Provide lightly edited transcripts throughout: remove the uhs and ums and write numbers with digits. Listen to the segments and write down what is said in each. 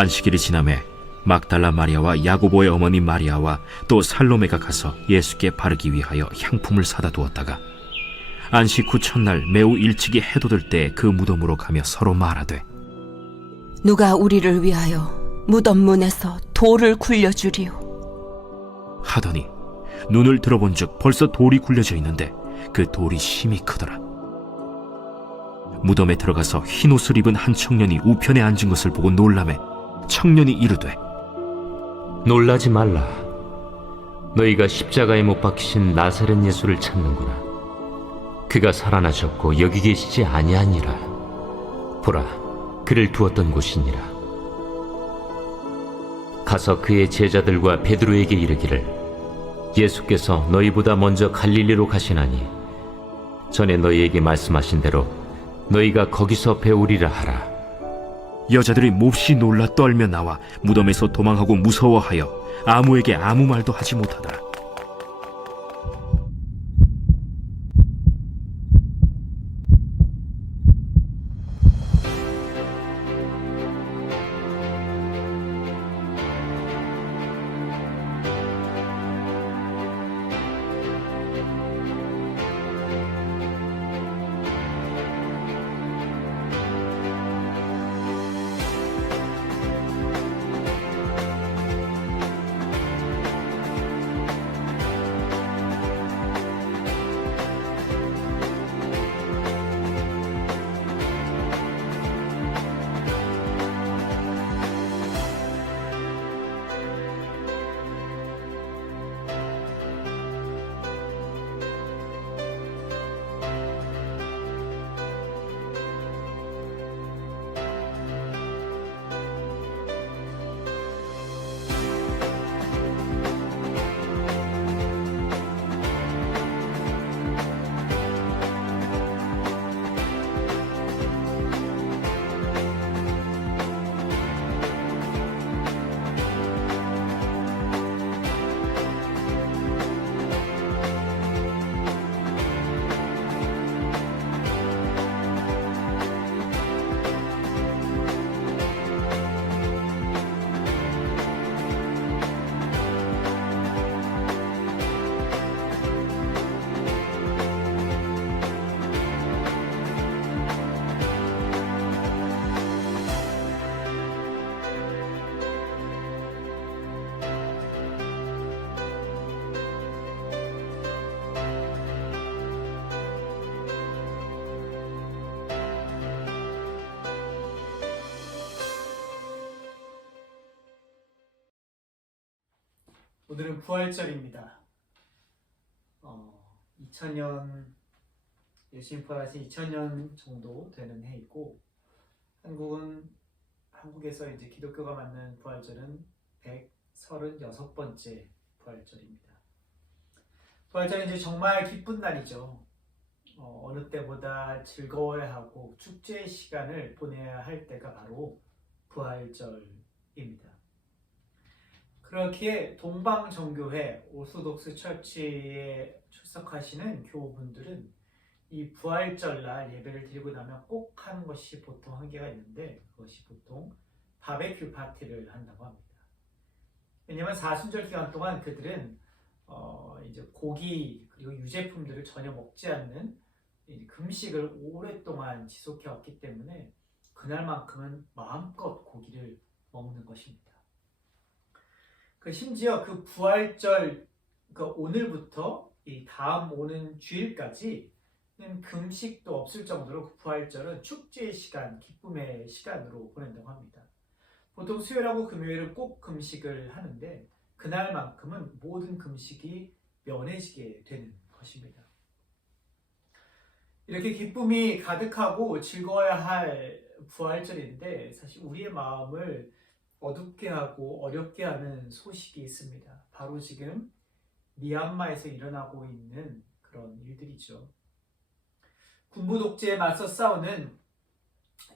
안식일이 지남에 막달라 마리아와 야고보의 어머니 마리아와 또 살로메가 가서 예수께 바르기 위하여 향품을 사다 두었다가 안식 후 첫날 매우 일찍이 해돋을 때 그 무덤으로 가며 서로 말하되, 누가 우리를 위하여 무덤 문에서 돌을 굴려주리요. 하더니 눈을 들어본즉 벌써 돌이 굴려져 있는데 그 돌이 심히 크더라. 무덤에 들어가서 흰 옷을 입은 한 청년이 우편에 앉은 것을 보고 놀라매 청년이 이르되, 놀라지 말라. 너희가 십자가에 못 박히신 나사렛 예수를 찾는구나. 그가 살아나셨고 여기 계시지 아니하니라. 보라, 그를 두었던 곳이니라. 가서 그의 제자들과 베드로에게 이르기를, 예수께서 너희보다 먼저 갈릴리로 가시나니 전에 너희에게 말씀하신 대로 너희가 거기서 배우리라 하라. 여자들이 몹시 놀라 떨며 나와 무덤에서 도망하고 무서워하여 아무에게 아무 말도 하지 못하더라. 오늘은 부활절입니다. 2000년, 예수님 부활하신 2000년 정도 되는 해이고, 한국에서 이제 기독교가 맞는 부활절은 136번째 부활절입니다. 부활절은 이제 정말 기쁜 날이죠. 어느 때보다 즐거워야 하고 축제의 시간을 보내야 할 때가 바로 부활절입니다. 그렇기에 동방정교회 오소독스 처치에 출석하시는 교우분들은 이 부활절날 예배를 드리고 나면 꼭 하는 것이 보통 한계가 있는데, 그것이 보통 바베큐 파티를 한다고 합니다. 왜냐하면 사순절 기간 동안 그들은 이제 고기 그리고 유제품들을 전혀 먹지 않는 금식을 오랫동안 지속해 왔기 때문에 그날만큼은 마음껏 고기를 먹는 것입니다. 심지어 그 부활절, 오늘부터 이 다음 오는 주일까지는 금식도 없을 정도로 그 부활절은 축제의 시간, 기쁨의 시간으로 보낸다고 합니다. 보통 수요일하고 금요일은 꼭 금식을 하는데 그날만큼은 모든 금식이 면해지게 되는 것입니다. 이렇게 기쁨이 가득하고 즐거워야 할 부활절인데 사실 우리의 마음을 어둡게 하고 어렵게 하는 소식이 있습니다. 바로 지금 미얀마에서 일어나고 있는 그런 일들이죠. 군부 독재에 맞서 싸우는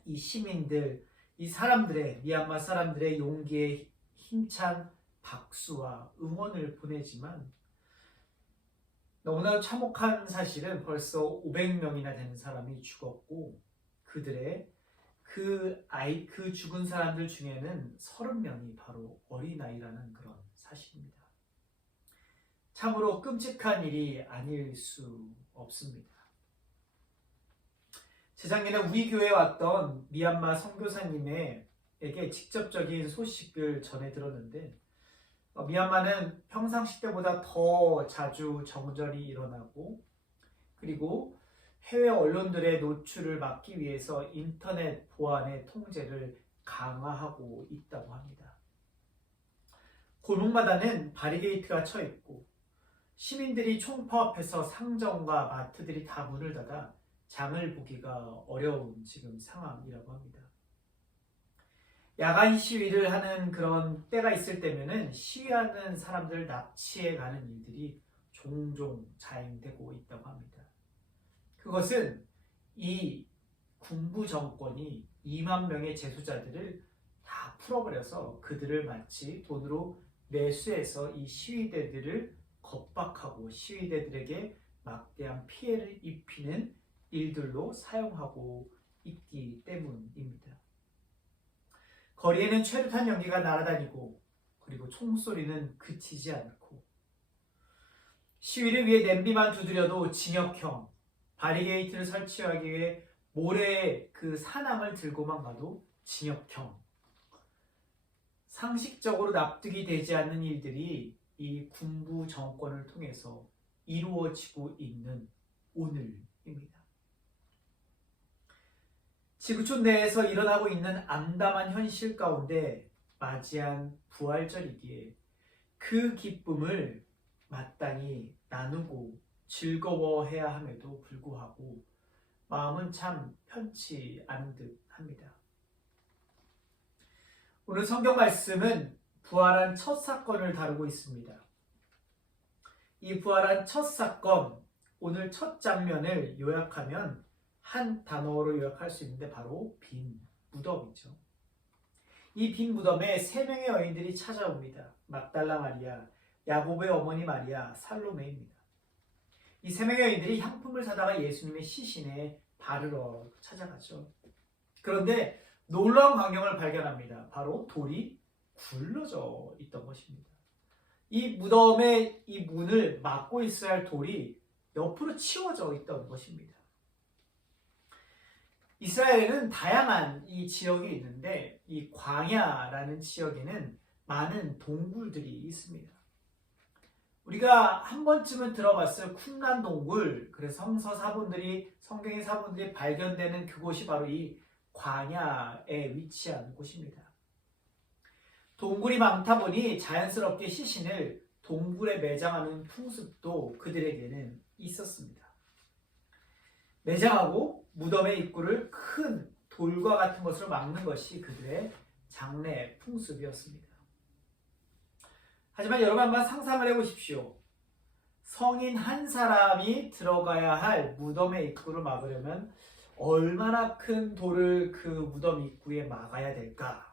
이 시민들, 이 사람들의, 미얀마 사람들의 용기에 힘찬 박수와 응원을 보내지만 너무나 참혹한 사실은 벌써 500명이나 되는 사람이 죽었고 그들의 그 죽은 사람들 중에는 30명이 바로 어린아이라는 그런 사실입니다. 참으로 끔찍한 일이 아닐 수 없습니다. 재작년에 우리 교회에 왔던 미얀마 선교사님에게 직접적인 소식을 전해 들었는데, 미얀마는 평상시 때보다 더 자주 정전이 일어나고, 그리고 해외 언론들의 노출을 막기 위해서 인터넷 보안의 통제를 강화하고 있다고 합니다. 골목마다는 바리게이트가 쳐 있고, 시민들이 총파 앞에서 상점과 마트들이 다 문을 닫아 장을 보기가 어려운 지금 상황이라고 합니다. 야간 시위를 하는 그런 때가 있을 때면은 시위하는 사람들 납치해 가는 일들이 종종 자행되고 있다고 합니다. 그것은 이 군부 정권이 2만 명의 재수자들을 다 풀어버려서 그들을 마치 돈으로 매수해서 이 시위대들을 겁박하고 시위대들에게 막대한 피해를 입히는 일들로 사용하고 있기 때문입니다. 거리에는 최루탄 연기가 날아다니고, 그리고 총소리는 그치지 않고, 시위를 위해 냄비만 두드려도 징역형, 바리게이트를 설치하기 위해 모래의 그 사낭을 들고만 가도 징역형. 상식적으로 납득이 되지 않는 일들이 이 군부 정권을 통해서 이루어지고 있는 오늘입니다. 지구촌 내에서 일어나고 있는 암담한 현실 가운데 맞이한 부활절이기에 그 기쁨을 마땅히 나누고 즐거워해야 함에도 불구하고 마음은 참 편치 않은 듯 합니다. 오늘 성경 말씀은 부활한 첫 사건을 다루고 있습니다. 이 부활한 첫 사건, 오늘 첫 장면을 요약하면 한 단어로 요약할 수 있는데 바로 빈 무덤이죠. 이 빈 무덤에 3명의 여인들이 찾아옵니다. 막달라 마리아, 야고보의 어머니 마리아, 살로메입니다. 이 3명의 여인들이 향품을 사다가 예수님의 시신에 바르러 찾아가죠. 그런데 놀라운 광경을 발견합니다. 바로 돌이 굴러져 있던 것입니다. 이 무덤의 이 문을 막고 있어야 할 돌이 옆으로 치워져 있던 것입니다. 이스라엘에는 다양한 이 지역이 있는데 이 광야라는 지역에는 많은 동굴들이 있습니다. 우리가 한 번쯤은 들어봤어요. 쿰란 동굴. 그래서 성경의 사본들이 발견되는 그곳이 바로 이 광야에 위치한 곳입니다. 동굴이 많다 보니 자연스럽게 시신을 동굴에 매장하는 풍습도 그들에게는 있었습니다. 매장하고 무덤의 입구를 큰 돌과 같은 것으로 막는 것이 그들의 장례 풍습이었습니다. 하지만 여러분 한번 상상을 해보십시오. 성인 한 사람이 들어가야 할 무덤의 입구를 막으려면 얼마나 큰 돌을 그 무덤 입구에 막아야 될까?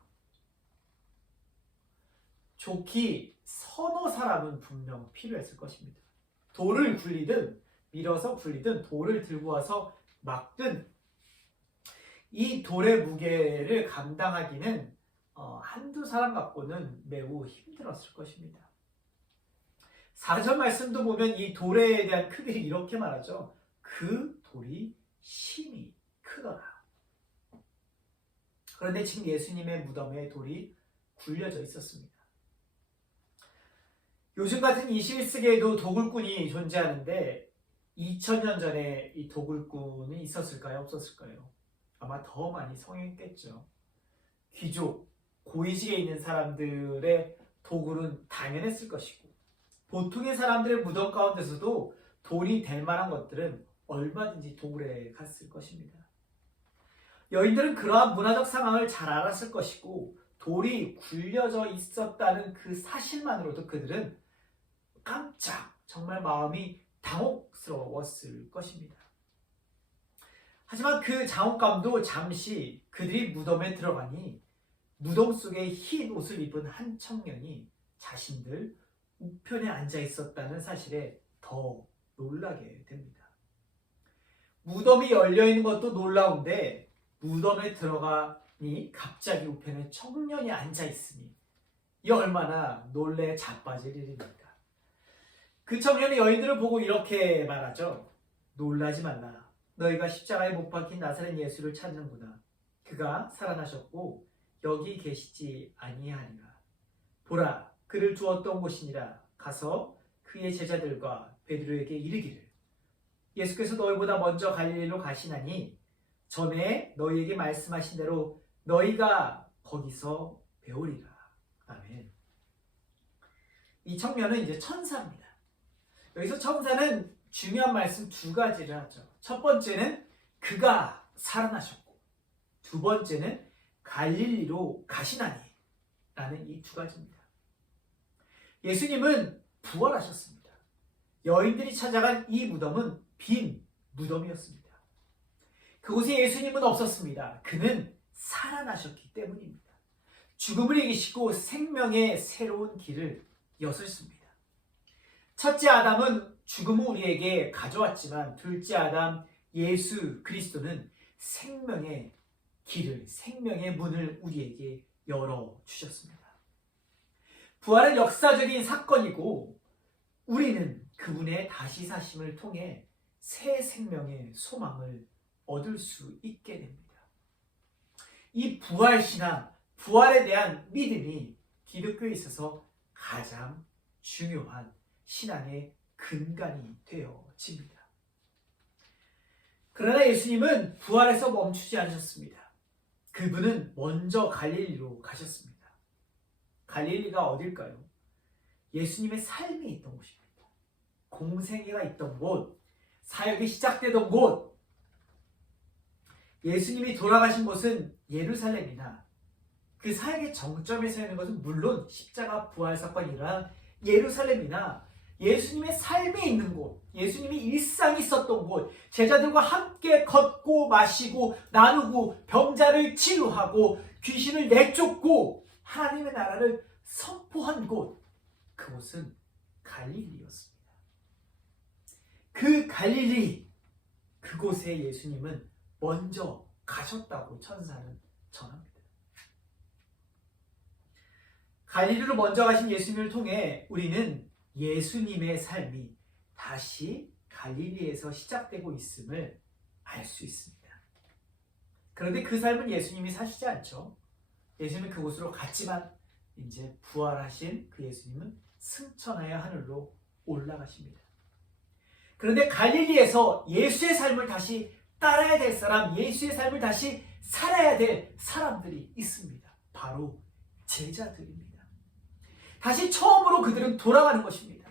좋기 서너 사람은 분명 필요했을 것입니다. 돌을 굴리든 밀어서 굴리든 돌을 들고 와서 막든 이 돌의 무게를 감당하기는 한두 사람 갖고는 매우 힘들었을 것입니다. 4절 말씀도 보면 이 돌에 대한 크기를 이렇게 말하죠. 그 돌이 심히 크더라. 그런데 지금 예수님의 무덤에 돌이 굴려져 있었습니다. 요즘 같은 21세기에도 도굴꾼이 존재하는데 2000년 전에 이 도굴꾼이 있었을까요? 없었을까요? 아마 더 많이 성행했겠죠. 귀족, 고위직에 있는 사람들의 도굴은 당연했을 것이고 보통의 사람들의 무덤 가운데서도 돌이 될 만한 것들은 얼마든지 도굴에 갔을 것입니다. 여인들은 그러한 문화적 상황을 잘 알았을 것이고 돌이 굴려져 있었다는 그 사실만으로도 그들은 깜짝 정말 마음이 당혹스러웠을 것입니다. 하지만 그 당혹감도 잠시 그들이 무덤에 들어가니 무덤 속에 흰 옷을 입은 한 청년이 자신들 우편에 앉아 있었다는 사실에 더 놀라게 됩니다. 무덤이 열려 있는 것도 놀라운데 무덤에 들어가니 갑자기 우편에 청년이 앉아 있으니 이 얼마나 놀래 자빠질 일입니까? 그 청년이 여인들을 보고 이렇게 말하죠. 놀라지 말라. 너희가 십자가에 못 박힌 나사렛 예수를 찾는구나. 그가 살아나셨고 여기 계시지 아니하리라. 보라, 그를 두었던 곳이니라. 가서 그의 제자들과 베드로에게 이르기를 예수께서 너희보다 먼저 갈릴리로 가시나니 전에 너희에게 말씀하신 대로 너희가 거기서 배우리라. 아멘. 이 청년은 이제 천사입니다. 여기서 천사는 중요한 말씀 두 가지를 하죠. 첫 번째는 그가 살아나셨고, 두 번째는 갈릴리로 가시나니 라는 이 두 가지입니다. 예수님은 부활하셨습니다. 여인들이 찾아간 이 무덤은 빈 무덤이었습니다. 그곳에 예수님은 없었습니다. 그는 살아나셨기 때문입니다. 죽음을 이기시고 생명의 새로운 길을 여셨습니다. 첫째 아담은 죽음을 우리에게 가져왔지만 둘째 아담 예수 그리스도는 생명의 길을, 생명의 문을 우리에게 열어주셨습니다. 부활은 역사적인 사건이고 우리는 그분의 다시 사심을 통해 새 생명의 소망을 얻을 수 있게 됩니다. 이 부활신앙, 부활에 대한 믿음이 기독교에 있어서 가장 중요한 신앙의 근간이 되어집니다. 그러나 예수님은 부활에서 멈추지 않으셨습니다. 그분은 먼저 갈릴리로 가셨습니다. 갈릴리가 어딜까요? 예수님의 삶이 있던 곳입니다. 공생애가 있던 곳, 사역이 시작되던 곳, 예수님이 돌아가신 곳은 예루살렘이나 그 사역의 정점에 서 있는 것은 물론 십자가 부활 사건이라 예루살렘이나 예수님의 삶이 있는 곳, 예수님이 일상이 있었던 곳, 제자들과 함께 걷고 마시고 나누고 병자를 치유하고 귀신을 내쫓고 하나님의 나라를 선포한 곳, 그곳은 갈릴리였습니다. 그 갈릴리, 그곳에 예수님은 먼저 가셨다고 천사는 전합니다. 갈릴리로 먼저 가신 예수님을 통해 우리는 예수님의 삶이 다시 갈릴리에서 시작되고 있음을 알 수 있습니다. 그런데 그 삶은 예수님이 사시지 않죠. 예수님은 그곳으로 갔지만 이제 부활하신 그 예수님은 승천하여 하늘로 올라가십니다. 그런데 갈릴리에서 예수의 삶을 다시 따라야 될 사람, 예수의 삶을 다시 살아야 될 사람들이 있습니다. 바로 제자들입니다. 다시 처음으로 그들은 돌아가는 것입니다.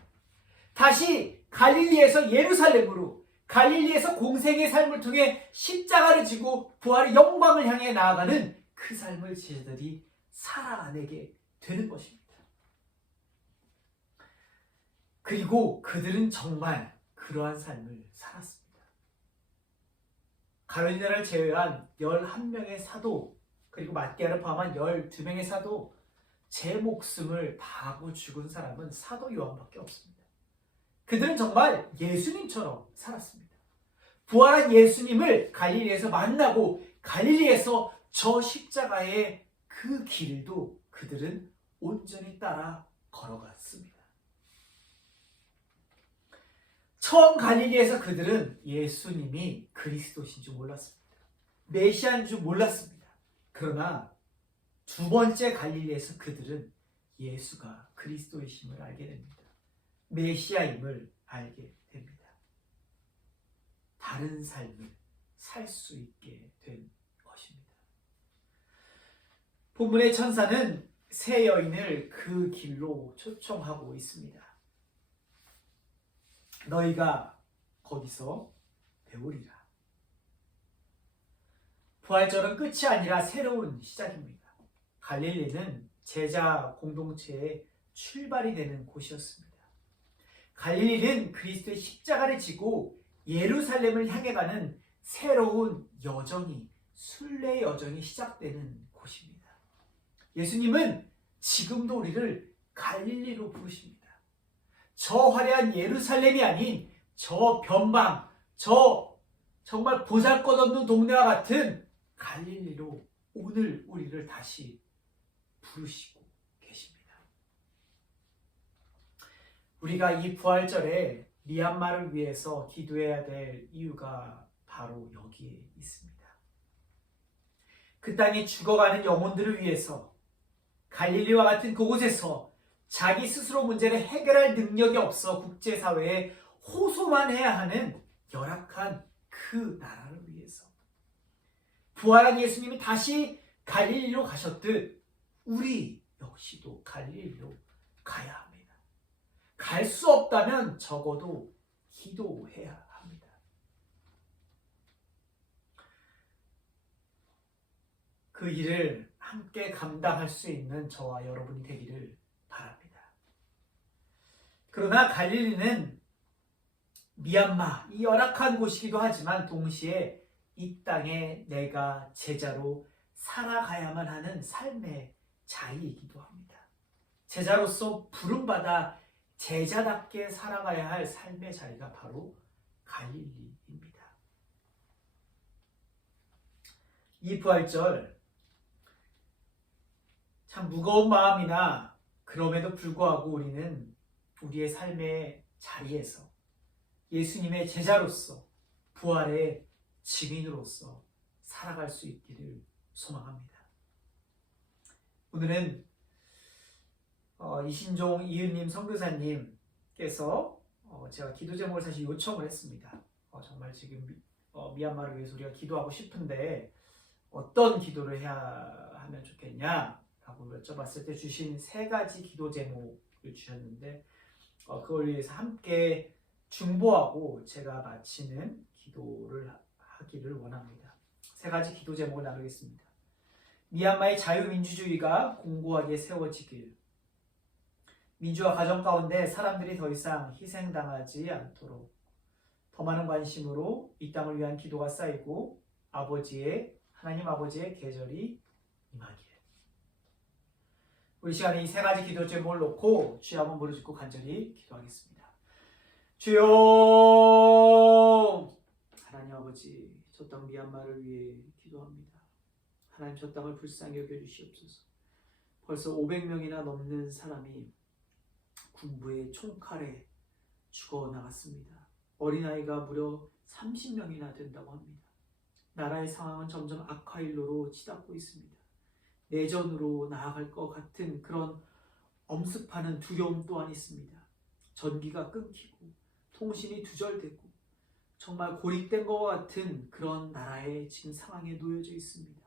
다시 갈릴리에서 예루살렘으로, 갈릴리에서 공생의 삶을 통해 십자가를 지고 부활의 영광을 향해 나아가는 그 삶을 제자들이 살아내게 되는 것입니다. 그리고 그들은 정말 그러한 삶을 살았습니다. 가룟유다를 제외한 11명의 사도, 그리고 matthea를 포함한 12명의 사도, 제 목숨을 다하고 죽은 사람은 사도 요한밖에 없습니다. 그들은 정말 예수님처럼 살았습니다. 부활한 예수님을 갈릴리에서 만나고 갈릴리에서 저 십자가의 그 길도 그들은 온전히 따라 걸어갔습니다. 처음 갈릴리에서 그들은 예수님이 그리스도신 줄 몰랐습니다. 메시아인 줄 몰랐습니다. 그러나 두 번째 갈릴리에서 그들은 예수가 그리스도이심을 알게 됩니다. 메시아임을 알게 됩니다. 다른 삶을 살 수 있게 된 것입니다. 본문의 천사는 세 여인을 그 길로 초청하고 있습니다. 너희가 거기서 배우리라. 부활절은 끝이 아니라 새로운 시작입니다. 갈릴리는 제자 공동체의 출발이 되는 곳이었습니다. 갈릴리는 그리스도의 십자가를 지고 예루살렘을 향해 가는 새로운 여정이, 순례 여정이 시작되는 곳입니다. 예수님은 지금도 우리를 갈릴리로 부르십니다. 저 화려한 예루살렘이 아닌 저 변방, 저 정말 보잘것없는 동네와 같은 갈릴리로 오늘 우리를 다시 부르시고 계십니다. 우리가 이 부활절에 미얀마를 위해서 기도해야 될 이유가 바로 여기에 있습니다. 그 땅에 죽어가는 영혼들을 위해서 갈릴리와 같은 그곳에서 자기 스스로 문제를 해결할 능력이 없어 국제사회에 호소만 해야 하는 열악한 그 나라를 위해서 부활한 예수님이 다시 갈릴리로 가셨듯 우리 역시도 갈릴리로 가야 합니다. 갈 수 없다면 적어도 기도해야 합니다. 그 일을 함께 감당할 수 있는 저와 여러분이 되기를 바랍니다. 그러나 갈릴리는 미얀마, 이 열악한 곳이기도 하지만 동시에 이 땅에 내가 제자로 살아가야만 하는 삶의 자리이기도 합니다. 제자로서 부름받아 제자답게 살아가야 할 삶의 자리가 바로 갈릴리입니다. 이 부활절 참 무거운 마음이나 그럼에도 불구하고 우리는 우리의 삶의 자리에서 예수님의 제자로서 부활의 증인으로서 살아갈 수 있기를 소망합니다. 오늘은 이신종 이은님 선교사님께서 제가 기도 제목을 사실 요청을 했습니다. 정말 지금 미얀마를 위해서 우리가 기도하고 싶은데 어떤 기도를 해야 하면 좋겠냐 라고 여쭤봤을 때 주신 3가지 기도 제목을 주셨는데 그걸 위해서 함께 중보하고 제가 마치는 기도를 하기를 원합니다. 3가지 기도 제목을 나누겠습니다. 미얀마의 자유민주주의가 공고하게 세워지길, 민주화 과정 가운데 사람들이 더 이상 희생당하지 않도록 더 많은 관심으로 이 땅을 위한 기도가 쌓이고 하나님 아버지의 계절이 임하길. 우리 시간에 이 3가지 기도 제목을 놓고 주여 한번 무릎 꿇고 간절히 기도하겠습니다. 주여, 하나님 아버지, 저 땅 미얀마를 위해 기도합니다. 하나님, 저 땅을 불쌍히 여겨주시옵소서. 벌써 500명이나 넘는 사람이 군부의 총칼에 죽어나갔습니다. 어린아이가 무려 30명이나 된다고 합니다. 나라의 상황은 점점 악화일로로 치닫고 있습니다. 내전으로 나아갈 것 같은 그런 엄습하는 두려움 또한 있습니다. 전기가 끊기고 통신이 두절되고 정말 고립된 것 같은 그런 나라의 지금 상황에 놓여져 있습니다.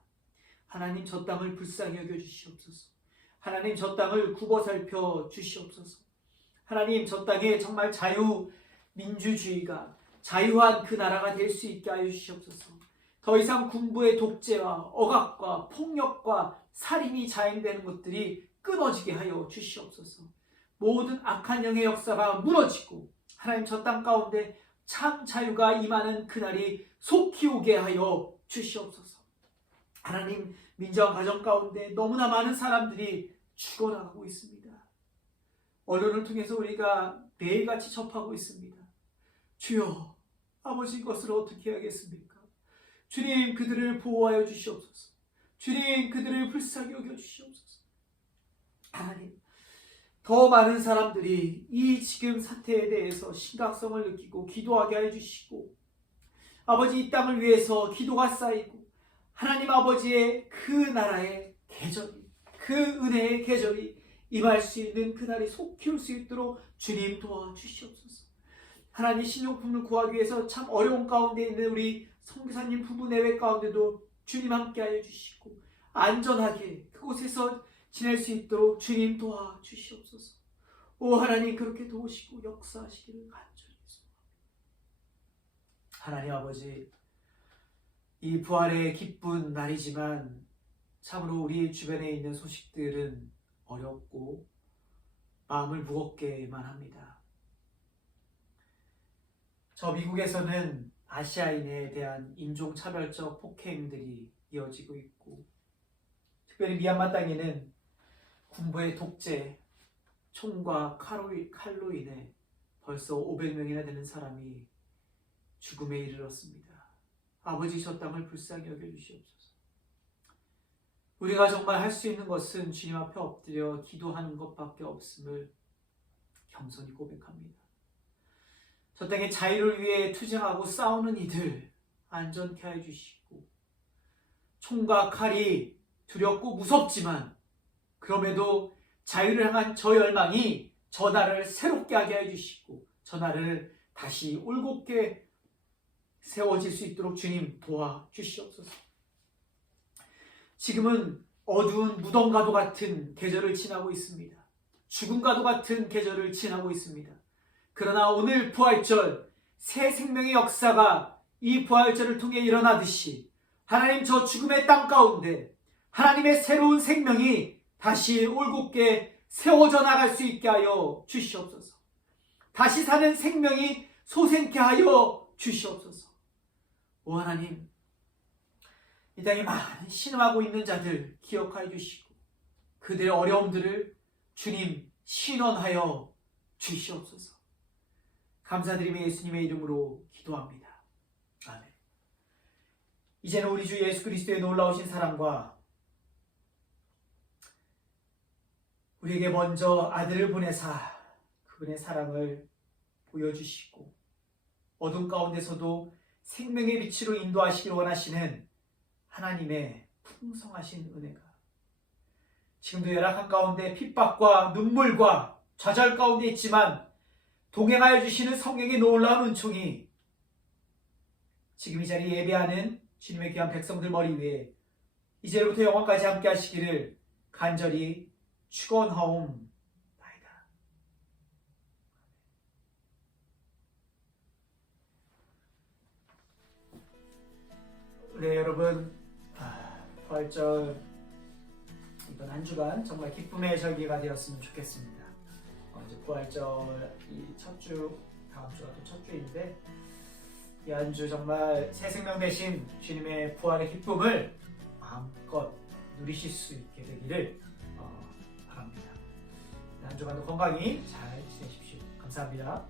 하나님, 저 땅을 불쌍히 여겨주시옵소서. 하나님, 저 땅을 굽어 살펴 주시옵소서. 하나님, 저 땅에 정말 자유민주주의가 자유한 그 나라가 될 수 있게 하여 주시옵소서. 더 이상 군부의 독재와 억압과 폭력과 살인이 자행되는 것들이 끊어지게 하여 주시옵소서. 모든 악한 영의 역사가 무너지고 하나님, 저 땅 가운데 참 자유가 임하는 그날이 속히 오게 하여 주시옵소서. 하나님, 민주화 과정 가운데 너무나 많은 사람들이 죽어나가고 있습니다. 언론을 통해서 우리가 매일같이 접하고 있습니다. 주여, 아버지, 이것을 어떻게 해야겠습니까? 주님, 그들을 보호하여 주시옵소서. 주님, 그들을 불쌍히 여겨 주시옵소서. 하나님, 더 많은 사람들이 이 지금 사태에 대해서 심각성을 느끼고 기도하게 해 주시고, 아버지, 이 땅을 위해서 기도가 쌓이고 하나님 아버지의 그 나라의 계절이, 그 은혜의 계절이 임할 수 있는 그날이 속히 올 수 있도록 주님 도와주시옵소서. 하나님, 신용품을 구하기 위해서 참 어려운 가운데 있는 우리 선교사님 부부 내외 가운데도 주님 함께하여 주시고 안전하게 그곳에서 지낼 수 있도록 주님 도와주시옵소서. 오 하나님, 그렇게 도우시고 역사하시기를 간절히 소망합니다. 하나님 아버지, 이 부활의 기쁜 날이지만 참으로 우리 주변에 있는 소식들은 어렵고 마음을 무겁게만 합니다. 저 미국에서는 아시아인에 대한 인종차별적 폭행들이 이어지고 있고, 특별히 미얀마 땅에는 군부의 독재, 총과 칼로 인해 벌써 500명이나 되는 사람이 죽음에 이르렀습니다. 아버지, 저 땅을 불쌍히 여겨주시옵소서. 우리가 정말 할 수 있는 것은 주님 앞에 엎드려 기도하는 것밖에 없음을 겸손히 고백합니다. 저 땅의 자유를 위해 투쟁하고 싸우는 이들 안전케 해주시고, 총과 칼이 두렵고 무섭지만 그럼에도 자유를 향한 저 열망이 저 나라를 새롭게 하게 해주시고, 저 나라를 다시 올곧게 세워질 수 있도록 주님 도와주시옵소서. 지금은 어두운 무덤과도 같은 계절을 지나고 있습니다. 죽음과도 같은 계절을 지나고 있습니다. 그러나 오늘 부활절, 새 생명의 역사가 이 부활절을 통해 일어나듯이 하나님, 저 죽음의 땅 가운데 하나님의 새로운 생명이 다시 올곧게 세워져 나갈 수 있게 하여 주시옵소서. 다시 사는 생명이 솟게 하여 주시옵소서. 오 하나님, 이 땅에 많은 신음하고 있는 자들 기억하여 주시고, 그들의 어려움들을 주님 신원하여 주시옵소서. 감사드리며 예수님의 이름으로 기도합니다. 아멘. 이제는 우리 주 예수 그리스도의 놀라우신 사랑과 우리에게 먼저 아들을 보내사 그분의 사랑을 보여주시고, 어둠 가운데서도 생명의 빛으로 인도하시기를 원하시는 하나님의 풍성하신 은혜가 지금도 열악한 가운데 핍박과 눈물과 좌절 가운데 있지만 동행하여 주시는 성령의 놀라운 은총이 지금 이 자리에 예배하는 주님의 귀한 백성들 머리 위에 이제부터 영원까지 함께 하시기를 간절히 축원하옵나이다. 네, 여러분, 부활절 이번 한 주간 정말 기쁨의 절기가 되었으면 좋겠습니다. 이제 부활절 이 첫 주, 다음 주가 또 첫 주인데, 이 한 주 정말 새 생명 되신 주님의 부활의 기쁨을 마음껏 누리실 수 있게 되기를 바랍니다. 한 주간도 건강히 잘 지내십시오. 감사합니다.